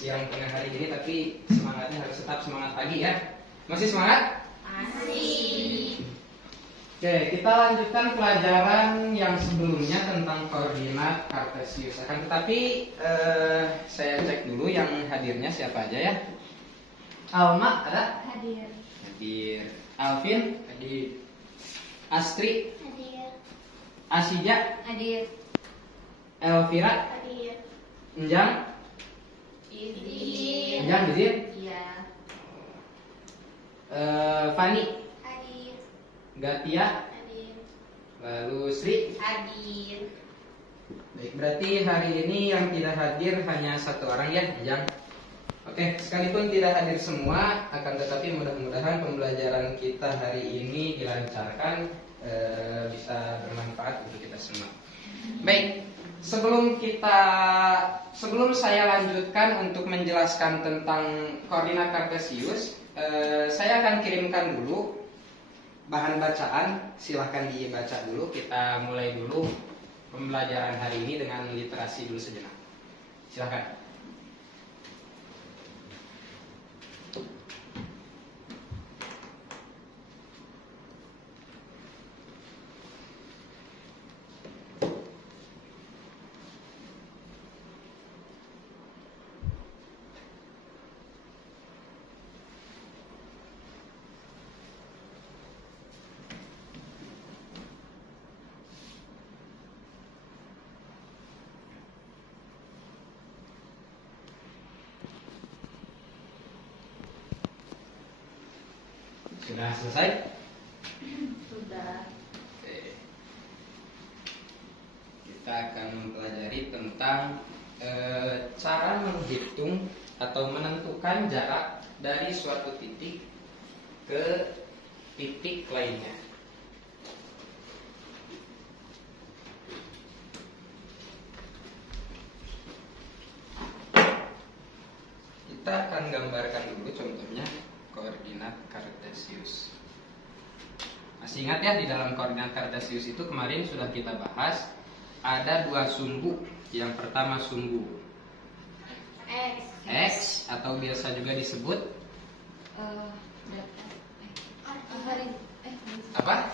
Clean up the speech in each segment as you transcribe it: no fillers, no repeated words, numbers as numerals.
siang tengah hari ini, tapi semangatnya harus tetap semangat pagi ya. Masih semangat? Masih. Oke, kita lanjutkan pelajaran yang sebelumnya tentang koordinat kartesius. Akan tetapi saya cek dulu yang hadirnya siapa aja ya. Alma ada? Hadir. Hadir. Alvin? Hadir. Astri? Hadir. Asija? Hadir. Elvira? Hadir. Enjang? Izin. Enjang izin? Iya. Fani? Hadir. Gatia? Hadir. Lalu Sri? Hadir. Baik, berarti hari ini yang tidak hadir hanya satu orang ya, Enjang. Oke, sekalipun tidak hadir semua, akan tetapi mudah-mudahan pembelajaran kita hari ini dilancarkan, bisa bermanfaat untuk kita semua. Baik, sebelum saya lanjutkan untuk menjelaskan tentang koordinat kartesius, saya akan kirimkan dulu bahan bacaan. Silahkan dibaca dulu. Kita mulai dulu pembelajaran hari ini dengan literasi dulu sejenak. Silahkan. Sudah selesai? Sudah. Oke. Kita akan mempelajari tentang cara menghitung atau menentukan jarak dari suatu titik ke titik lainnya. Kita akan gambarkan dulu contohnya koordinat kartesius. Masih ingat ya, di dalam koordinat kartesius itu kemarin sudah kita bahas ada dua sumbu. Yang pertama sumbu X atau biasa juga disebut apa?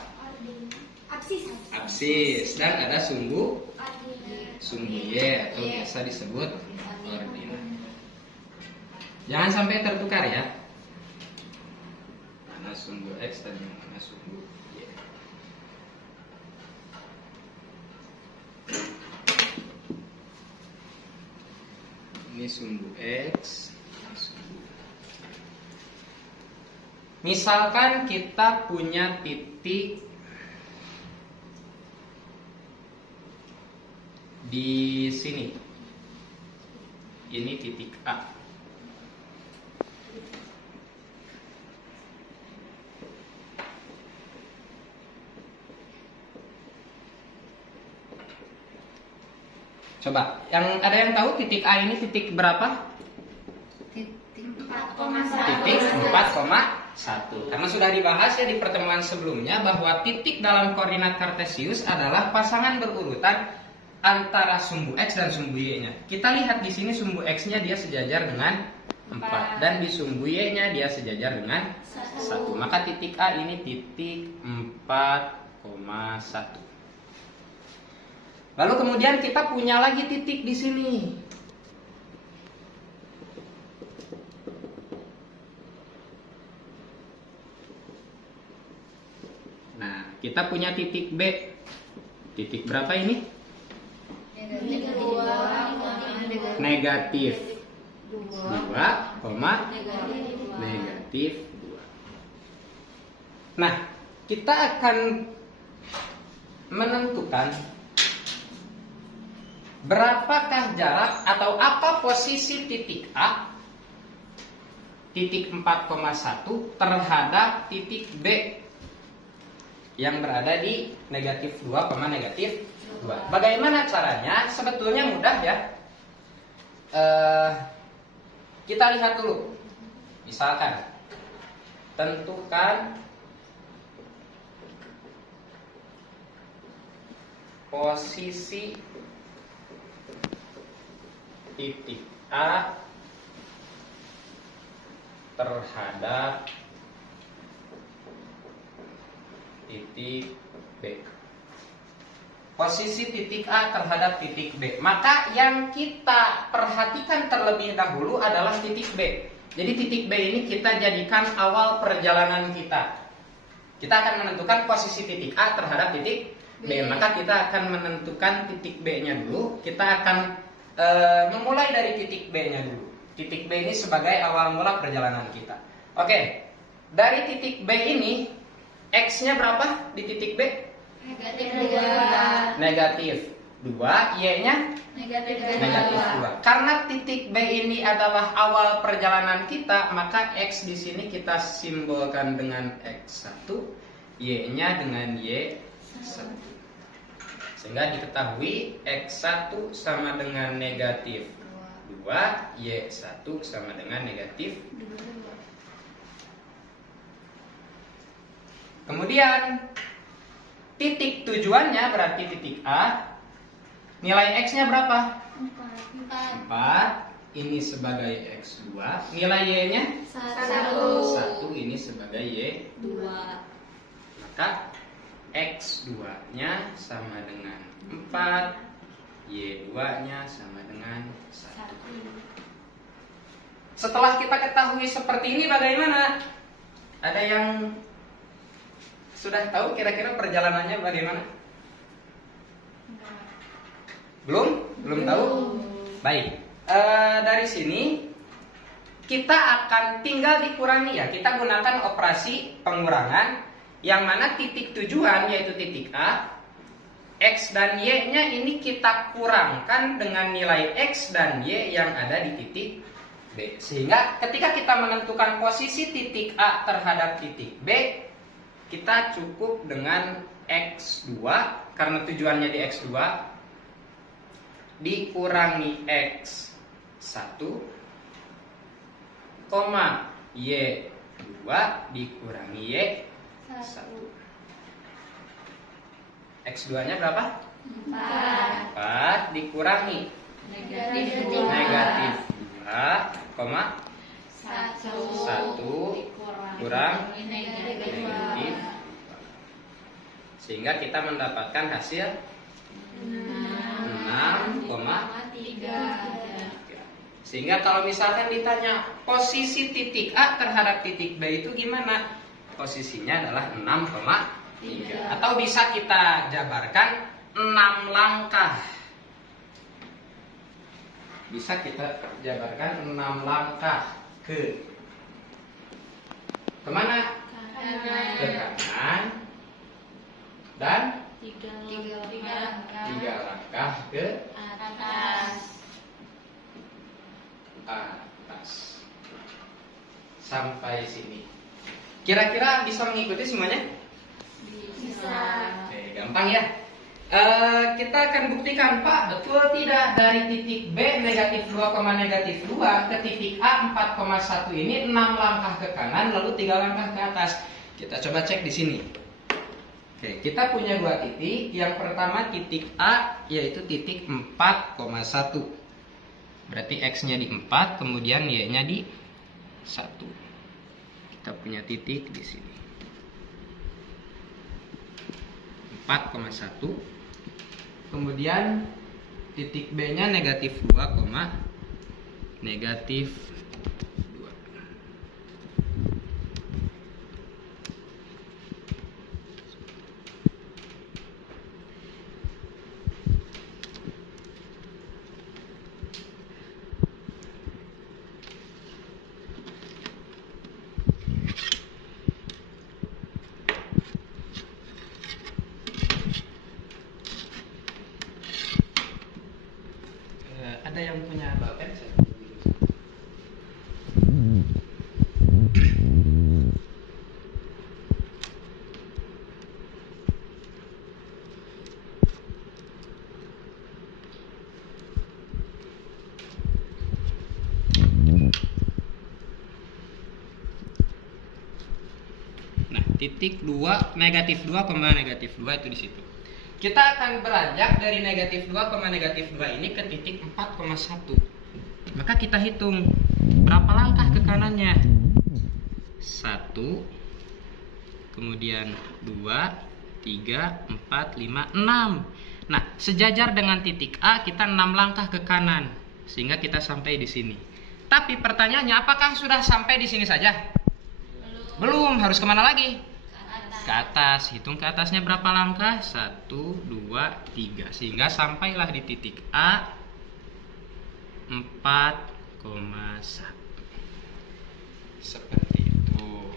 Absis. Dan ada sumbu Y atau biasa disebut ordinat. Jangan sampai tertukar ya. Mana sumbu X dan yang mana sumbu Y. Ini sumbu X, ini sumbu Y. Misalkan kita punya titik di sini. Ini titik A. Coba, ada yang tahu titik A ini titik berapa? Titik 4,1. Karena sudah dibahas ya di pertemuan sebelumnya bahwa titik dalam koordinat kartesius adalah pasangan berurutan antara sumbu X dan sumbu Y-nya. Kita lihat di sini sumbu X-nya dia sejajar dengan 4 dan di sumbu Y-nya dia sejajar dengan 1. Maka titik A ini titik 4,1. Lalu kemudian kita punya lagi titik di sini. Nah, kita punya titik B. Titik berapa ini? Negatif 2, negatif 2. Nah, kita akan menentukan berapakah jarak atau apa posisi titik A, titik 4,1 terhadap titik B yang berada di negatif 2, negatif 2. Bagaimana caranya? Sebetulnya mudah ya. Kita lihat dulu. Misalkan tentukan posisi titik A terhadap titik B. Posisi titik A terhadap titik B. Maka yang kita perhatikan terlebih dahulu adalah titik B. Jadi titik B ini kita jadikan awal perjalanan kita. Kita akan menentukan posisi titik A terhadap titik B. Maka kita akan menentukan titik B-nya dulu. Kita akan memulai dari titik B-nya dulu. Titik B ini sebagai awal mula perjalanan kita. Oke, dari titik B ini X-nya berapa di titik B? Negatif 2, Y-nya negatif 2. Karena titik B ini adalah awal perjalanan kita, maka X di sini kita simbolkan dengan X1, Y-nya dengan Y1. Sehingga diketahui X1 sama dengan negatif 2, Y1 sama dengan negatif 2. Kemudian titik tujuannya berarti titik A. Nilai X-nya berapa? 4. Ini sebagai X2. Nilai Y-nya 1. Ini sebagai Y2. Maka X2-nya sama dengan 4. Y2-nya sama dengan 1. Setelah kita ketahui seperti ini, bagaimana? Ada yang sudah tahu kira-kira perjalanannya bagaimana? Belum tahu? Baik. Dari sini kita akan tinggal dikurangi ya. Kita gunakan operasi pengurangan, yang mana titik tujuan yaitu titik A, X dan Y-nya ini kita kurangkan dengan nilai X dan Y yang ada di titik B. Sehingga ketika kita menentukan posisi titik A terhadap titik B, kita cukup dengan X2, karena tujuannya di X2, dikurangi X1, Y2 dikurangi Y1. X2-nya berapa? 4 dikurangi negatif 2, 1 kurang negatif, sehingga kita mendapatkan hasil 6,3. Sehingga kalau misalkan ditanya posisi titik A terhadap titik B itu gimana? Posisinya adalah 6,3. Atau bisa kita jabarkan 6 langkah. Bisa kita jabarkan 6 langkah kemana? Ke kanan. Dan 3 langkah ke atas. Sampai sini. Kira-kira bisa mengikuti semuanya? Bisa. Oke, gampang ya. Kita akan buktikan, Pak, betul tidak dari titik B negatif 2, negatif 2 ke titik A 4,1 ini 6 langkah ke kanan lalu 3 langkah ke atas. Kita coba cek di sini. Oke, kita punya 2 titik. Yang pertama titik A yaitu titik 4,1. Berarti X-nya di 4, kemudian Y-nya di 1. Kita punya titik di sini. 4,1. Kemudian titik B-nya negatif 2, negatif 2. Ada yang punya balpen? Nah, titik 2, negatif 2, negatif 2 itu di situ. Kita akan beranjak dari negatif 2, negatif 2 ini ke titik 4,1. Maka kita hitung berapa langkah ke kanannya. 1, kemudian 2, 3, 4, 5, 6. Nah, sejajar dengan titik A kita 6 langkah ke kanan sehingga kita sampai di sini. Tapi pertanyaannya, apakah sudah sampai di sini saja? Belum, harus kemana lagi? Ke atas. Hitung ke atasnya berapa langkah? 1, 2, 3. Sehingga sampailah di titik A 4,1. Seperti itu.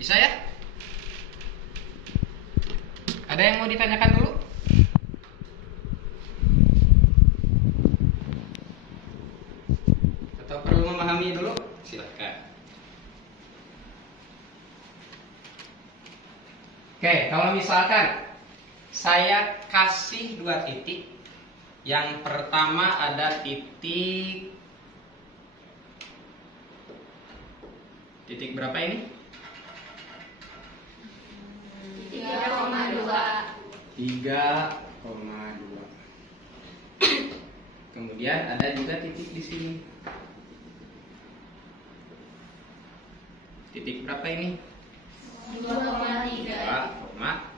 Bisa ya? Ada yang mau ditanyakan dulu? Atau perlu memahami dulu? Silakan. Oke, kalau misalkan saya kasih 2 titik. Yang pertama ada titik berapa ini? 3,2. 3,2. Kemudian ada juga titik di sini. Titik berapa ini? 2,3. 2,3.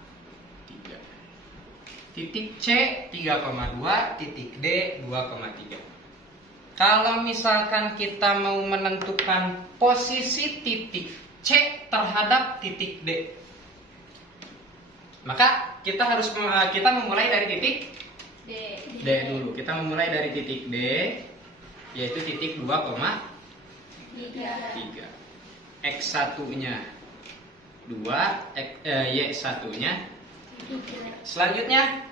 Titik C 3,2, titik D 2,3. Kalau misalkan kita mau menentukan posisi titik C terhadap titik D, maka kita memulai dari titik D dulu. Kita memulai dari titik D, yaitu titik 2,3. X1-nya 2, Y1-nya. Selanjutnya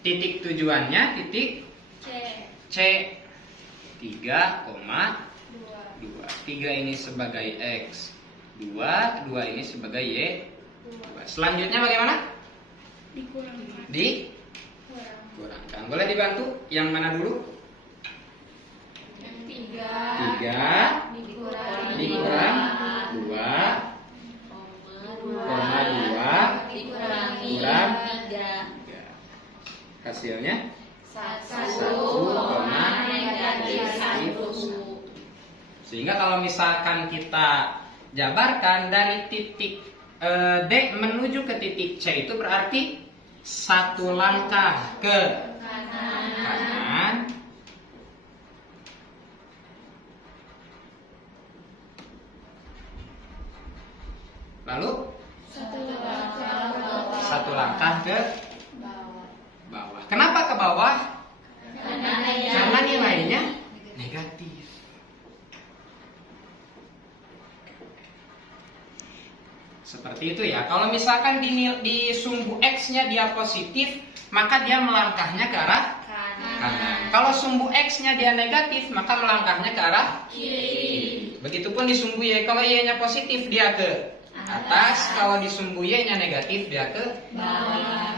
titik tujuannya titik C 3,2. 3 ini sebagai X 2 ini sebagai Y 2. Selanjutnya bagaimana? Dikurangkan. Boleh dibantu? Yang mana dulu? Yang 3 dikurang 2,2 dikurangi kurang 3. Hasilnya 1,-1. Sehingga kalau misalkan kita jabarkan dari titik D menuju ke titik C itu berarti 1 langkah ke kanan, lalu 1 langkah ke bawah. Kenapa ke bawah? Karena nilainya negatif. Seperti itu ya. Kalau misalkan di sumbu X-nya dia positif, maka dia melangkahnya ke arah kanan. Kalau sumbu X-nya dia negatif, maka melangkahnya ke arah kiri. Begitupun di sumbu Y. Kalau Y-nya positif, dia ke atas. Kalau di sumbu Y-nya negatif, dia ke bawah.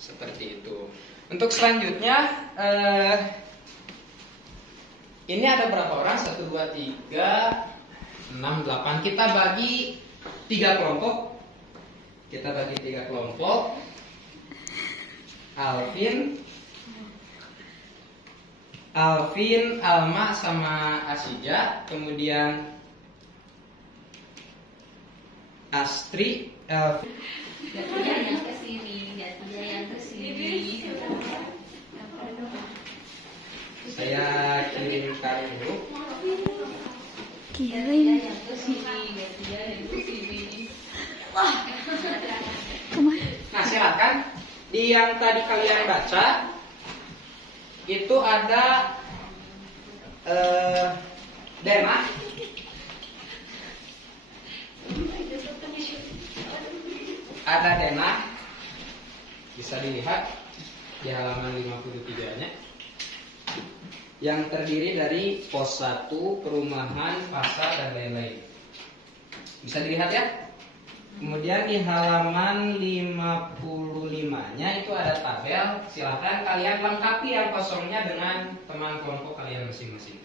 Seperti itu. Untuk selanjutnya, ini ada berapa orang? 1, 2, 3, 6, 8. Kita bagi 3 kelompok. Alvin, Alma sama Asija. Kemudian Astri, Elvin. Yang ke sini, yang ke sini. Saya kirimkan dulu. Yang ke sini, yang ke sini. Nah, silakan. Di yang tadi kalian baca itu ada Dena. Ada Dena. Bisa dilihat di halaman 53-nya. Yang terdiri dari pos 1, perumahan, pasar, dan lain-lain. Bisa dilihat ya? Kemudian di halaman 55-nya itu ada tabel. Silahkan kalian lengkapi yang kosongnya dengan teman kelompok kalian masing-masing.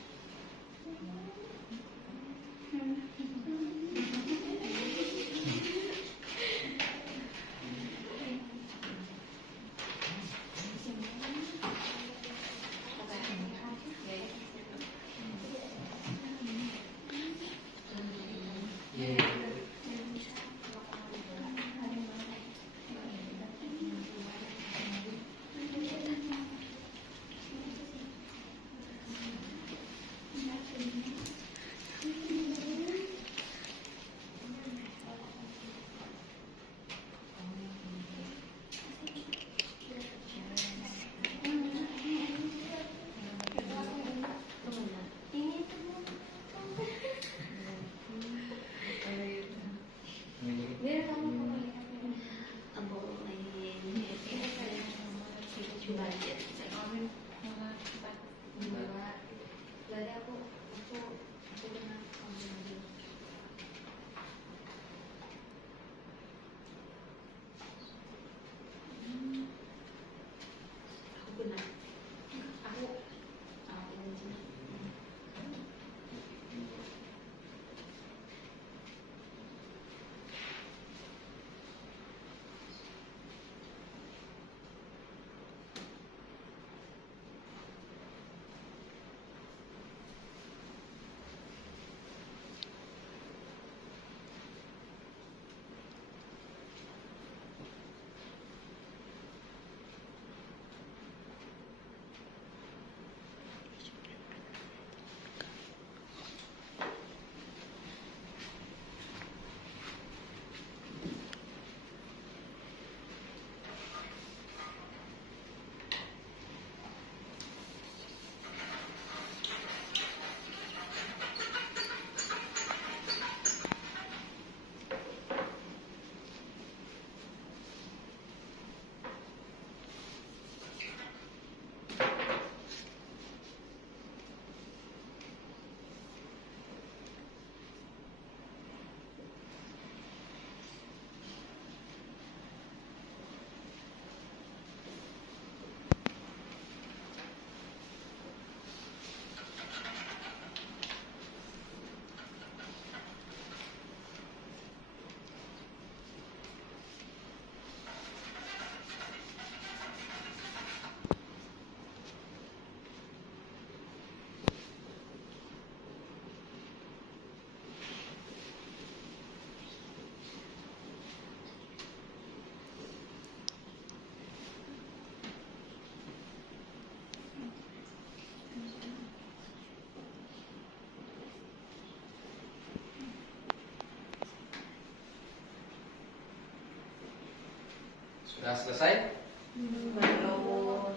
Sudah selesai? Belum.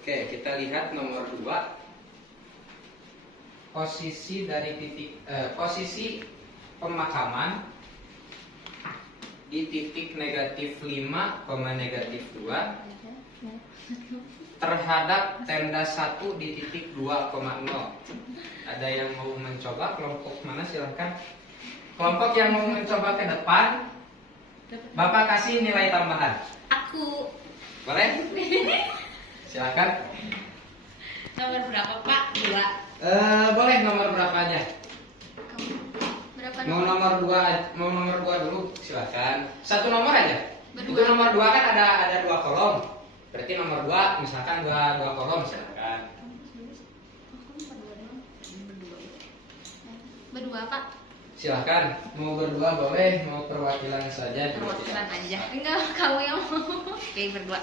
Oke, kita lihat nomor 2. Posisi dari posisi pemakaman di titik negatif 5, negatif 2 terhadap tenda 1 di titik 2,0. Ada yang mau mencoba? Kelompok mana? Silahkan. Kelompok yang mau mencoba ke depan, Bapak kasih nilai tambahan. Aku. Boleh? Silahkan. Nomor berapa Pak? 2. Boleh nomor berapa aja? Berapa Mau nomor 2, mau nomor 2 dulu, silakan. Satu nomor aja. Berdua. Itu nomor 2 kan ada 2 kolom. Berarti nomor 2 misalkan 2 kolom, silakan. Berdua Pak. Silakan. Mau berdua boleh, mau perwakilan saja. Perwakilan aja. Enggak, kamu yang mau. Oke, berdua.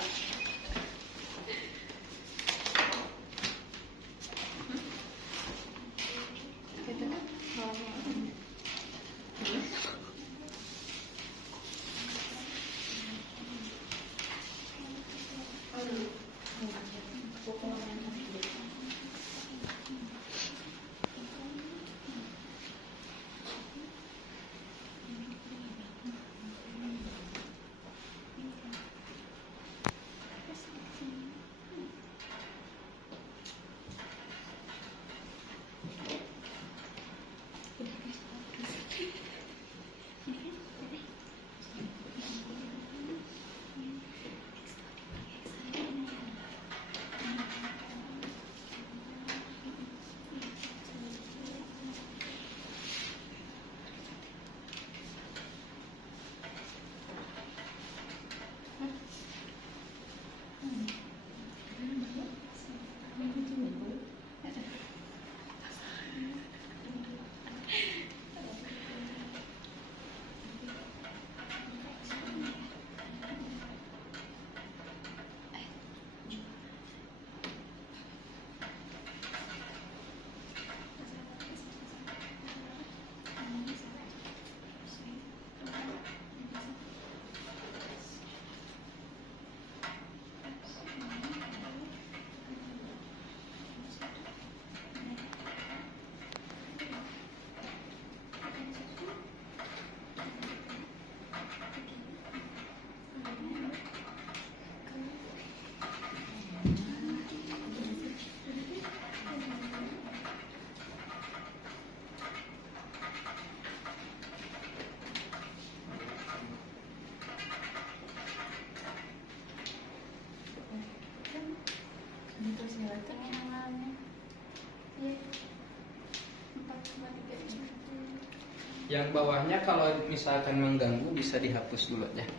Yang bawahnya kalau misalkan mengganggu bisa dihapus dulu ya.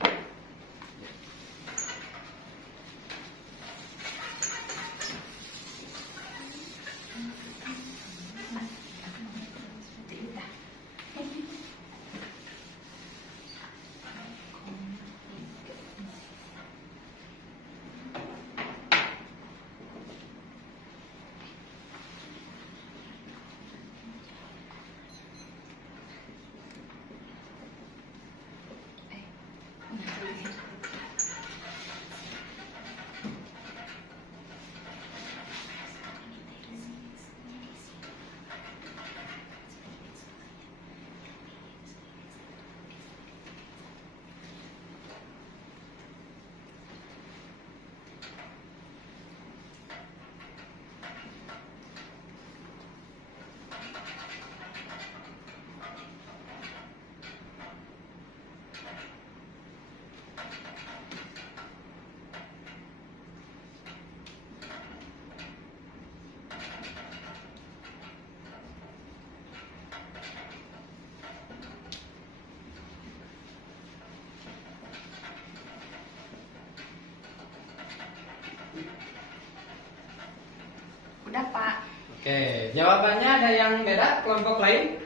Udah Pak. Oke, jawabannya ada yang beda kelompok lain?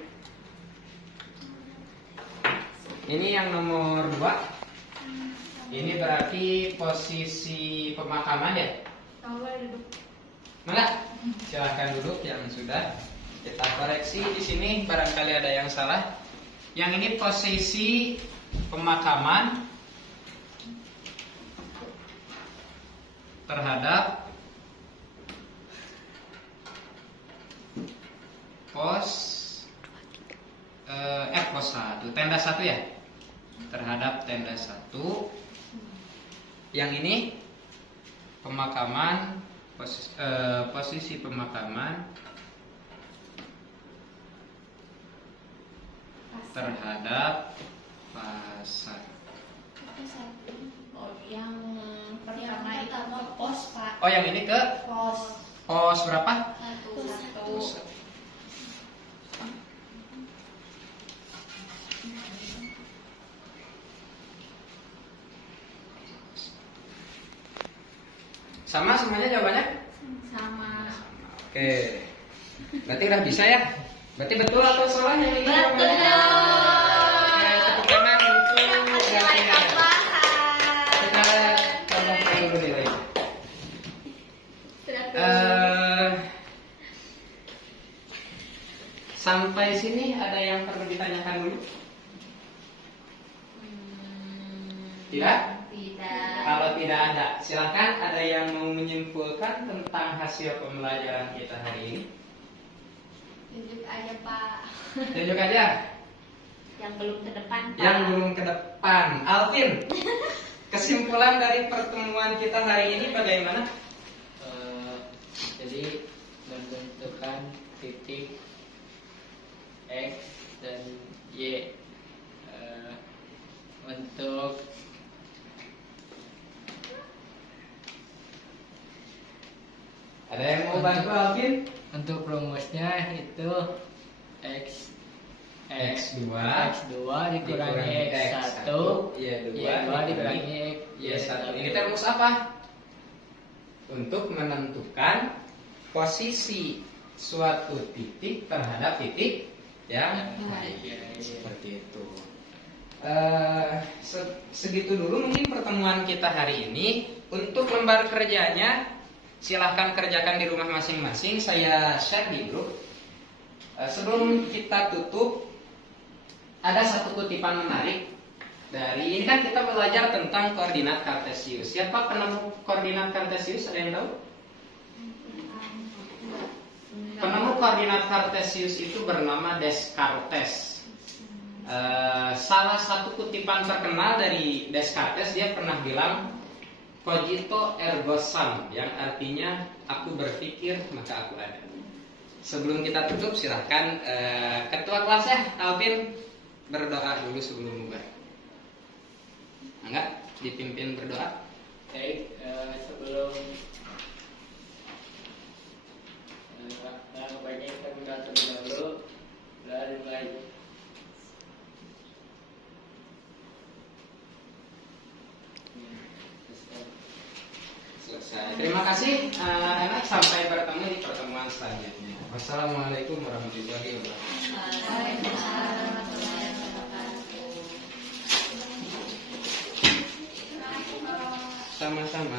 Ini yang nomor 2. Ini berarti posisi pemakaman ya? Duduk. Mana? Silahkan duduk yang sudah. Kita koreksi di sini barangkali ada yang salah. Yang ini posisi pemakaman terhadap pos 1, tenda 1 ya, terhadap tenda 1. Yang ini pemakaman, posisi pemakaman terhadap pasar. Oh, yang pertama itu ke pos, Pak. Oh, yang ini ke pos berapa? Satu. Sama semuanya jawabannya? Sama. Oke. Berarti udah bisa ya? Berarti betul atau salah yang ini? Betul. Oke, tepuk tangan untuk Gavina. Kita tambahkan dulu nilai. Sampai sini ada yang perlu ditanyakan dulu? Tidak? Tidak. Kalau tidak ada, silakan ada yang mau menyimpulkan tentang hasil pembelajaran kita hari ini. Tunjuk aja, Pak. Tunjuk aja. Yang belum ke depan, Pak. Yang belum ke depan. Alvin, kesimpulan dari pertemuan kita hari ini bagaimana? Jadi menentukan titik X dan Y untuk Ada yang mau bantu Alvin? untuk rumusnya itu X X2 dikurangi X1 Y2 Y2 dikurangi Y1. Ini rumus apa? Untuk menentukan posisi suatu titik terhadap titik yang lain. Seperti itu. Segitu dulu mungkin pertemuan kita hari ini. Untuk lembar kerjanya silahkan kerjakan di rumah masing-masing. Saya share di grup. Sebelum kita tutup, ada satu kutipan menarik dari ini kan kita belajar tentang koordinat kartesius. Siapa penemu koordinat kartesius? Ada yang tahu? Penemu koordinat kartesius itu bernama Descartes. Salah satu kutipan terkenal dari Descartes, dia pernah bilang cogito ergo sum, yang artinya aku berpikir maka aku ada. Sebelum kita tutup, silahkan ketua kelas ya, Alvin, berdoa dulu sebelum bubar. Enggak, dipimpin berdoa. Baik, sebelum banyak kita berdoa terlebih dahulu. Lebih baik. Selesai. Terima kasih anak, sampai bertemu di pertemuan selanjutnya. Wassalamualaikum warahmatullahi wabarakatuh. Waalaikumsalam warahmatullahi wabarakatuh. Sama-sama.